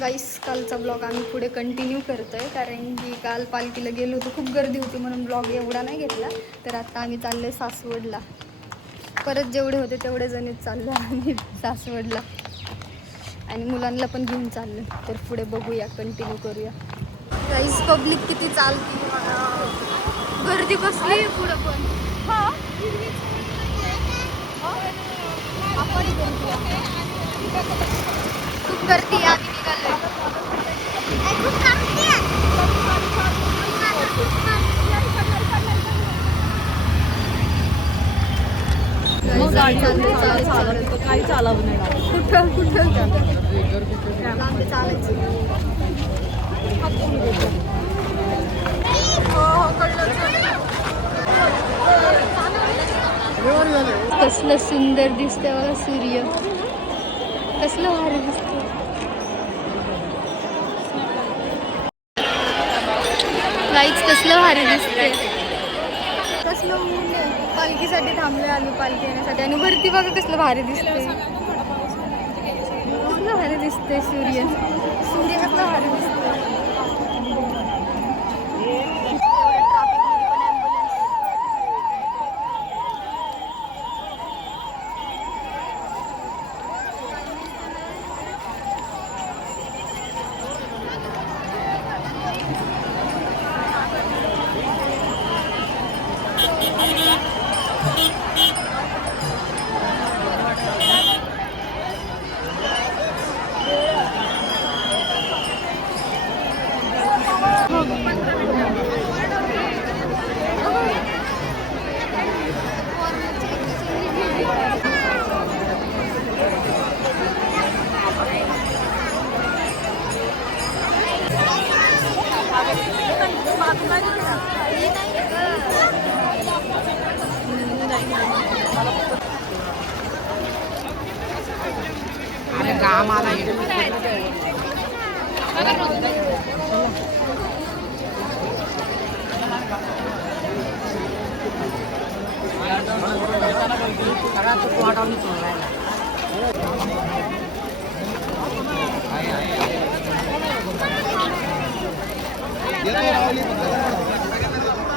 गाईस कालचा ब्लॉग आम्ही पुढे कंटिन्यू करतोय कारण की काल पालखीला गेलो होतो, खूप गर्दी होती म्हणून ब्लॉग एवढा नाही घेतला. तर आता आम्ही चाललोय सासवडला. परत जेवढे होते तेवढे जणच चाललो आम्ही सासवडला आणि मुलांना पण घेऊन चाललो. तर पुढे बघूया, कंटिन्यू करूया. गाईस पब्लिक किती चालती, गर्दी बसली पुढं पण. खूप गर्दी आम्ही निघालोय. काही चालवू नाही. कुठं कुठं आम्ही चालायचं. कसलं सुंदर दिसतंय बघा, सूर्य कसलं भारी दिसतंय. लाईट्स कसलं भारी दिसतंय. कसलं ऊन आहे. पालखीसाठी थांबलोय आम्ही, पालखी येण्यासाठी. आणि वरती बघा कसलं भारी दिसतंय, कसलं भारी दिसतंय. सूर्य सूर्य कसलं भारी दिसतंय.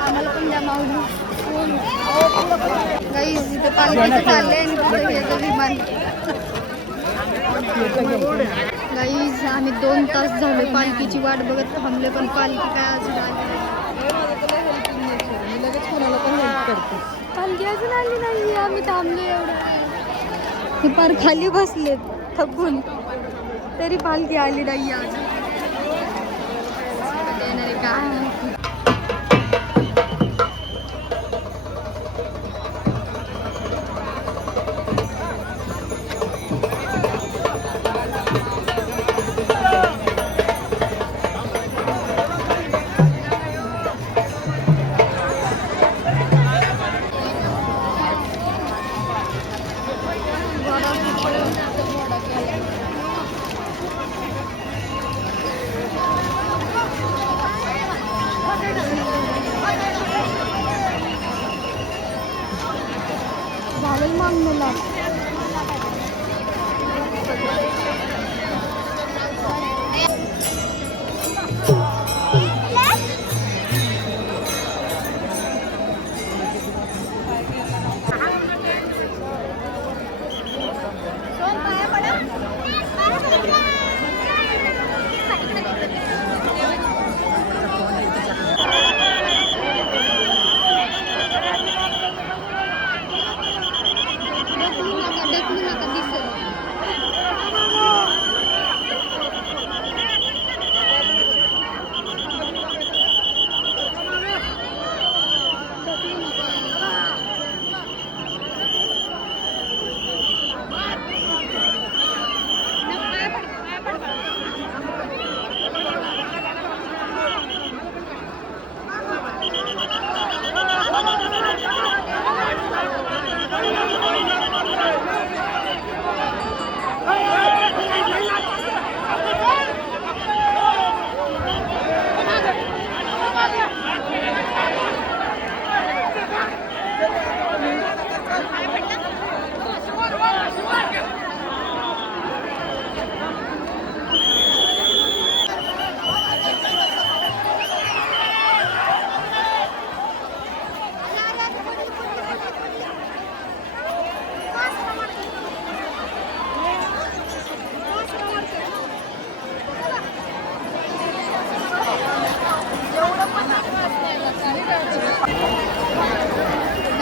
आम्हाला पण द्या माऊली. गाईस इथं पालखीचं चाललंय आणि तिथं याचं विमान. गाईस आम्ही 2 तास झाले पालखीची वाट बघत थांबले, पण पालखी काय अजून आली नाही. पालखी अजून आली नाही. आम्ही थांबलो एवढं, ते पार खाली बसलेत थकून, तरी पालखी आली नाही अजून. येणारे काय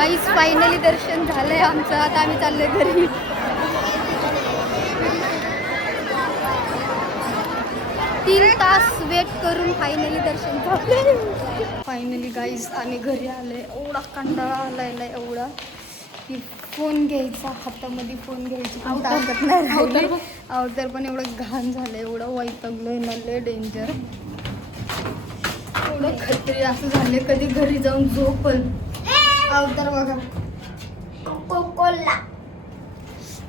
गाईस फायनली दर्शन झालंय आमचं. आता आम्ही चाललोय घरी. 3 तास वेट करून फायनली दर्शन झालं. फायनली गाईस आम्ही घरी आले. एवढा कंटाळा आलाय ना एवढा की फोन घ्यायचा, हातामध्ये फोन घ्यायची पण ताकद नाही राहिली. अवतार पण एवढं घाण झालं, एवढं वैतागलोय ना, लय डेंजर, एवढं खत्री असं झालं कधी घरी जाऊन झोपल. अवतार बघा कोला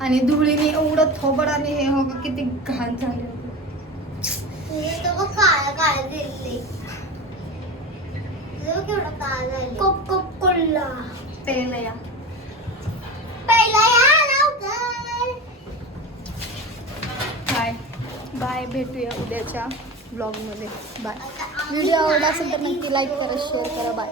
आणि धुळीने एवढं थोबड आणि हे हो किती घाण झाले. बाय बाय, भेटूया उद्याच्या ब्लॉगमध्ये. बाय. व्हिडिओ आवडला असेल तर नक्की लाईक करा, शेअर करा. बाय.